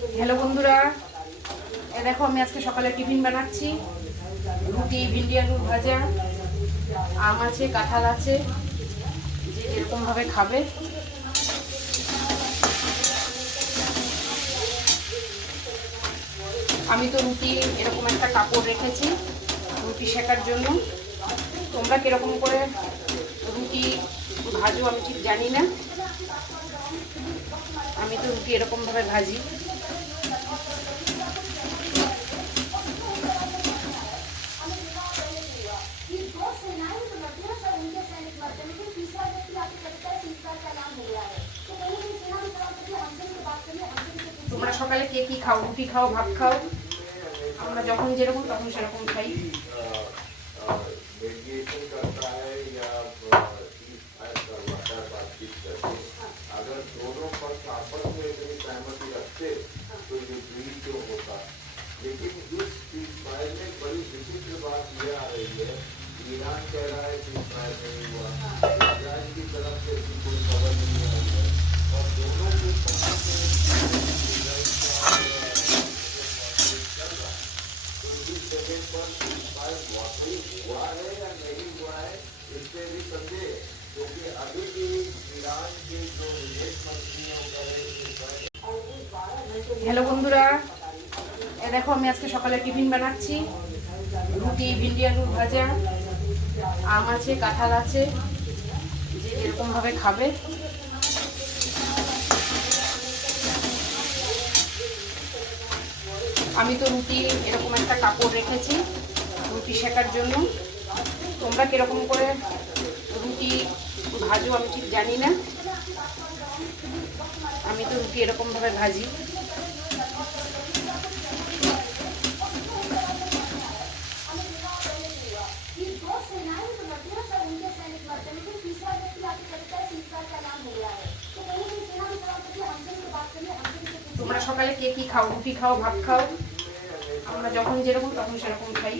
Hello বন্ধুরা, দেখো আমি আজকে সকালে টিফিন বানাচ্ছি। রুটি, ভিন্ডি আলুর ভাজা, আম আছে, কাঁঠাল আছে, যে যেরকমভাবে খাবে। আমি তো রুটি এরকম একটা কাপড় রেখেছি রুটি সেকার জন্য। তোমরা কিরকম করে রুটি ভাজো আমি ঠিক জানি না। আমি তো রুটি এরকমভাবে ভাজি। তোমরা সকালে কে কি খাও? রুটি খাও, ভাত খাও? আমরা যখন যেরকম তখন সেরকম খাই। मेडिटेशन करता है या करवाता है बातचीत करके, अगर दोनों पक्ष आपस में इतनी सहमति रखते तो ये ब्रीड जो होता। लेकिन इस सीजफायर में बड़ी विचित्र बात यह आ रही है, ईरान कह रहा है सीजफायर नहीं हुआ, इजराइल की तरफ से कोई खबर नहीं आई है और दोनों के पक्ष में इजराइल का चल रहा है। तो इस जगह पर सीजफायर वाकई हुआ है या नहीं हुआ है, इससे भी संदेह, क्योंकि अभी भी ईरान के जो विदेश मंत्रियों का হ্যালো বন্ধুরা, দেখো আমি আজকে সকালে টিফিন বানাচ্ছি। রুটি, ভিন্ডি আলুর ভাজা, আম আছে, কাঁঠাল আছে, যে যেরকমভাবে খাবে। আমি তো রুটি এরকম একটা কাপড় রেখেছি রুটি সেকার জন্য। তোমরা কিরকম করে রুটি ভাজো আমি ঠিক জানি না। আমি তো রুটি এরকমভাবে ভাজি। তোমরা সকালে কে কি খাও? রুটি খাও, ভাত খাও? আমরা যখন যেরকম তখন সেরকম খাই।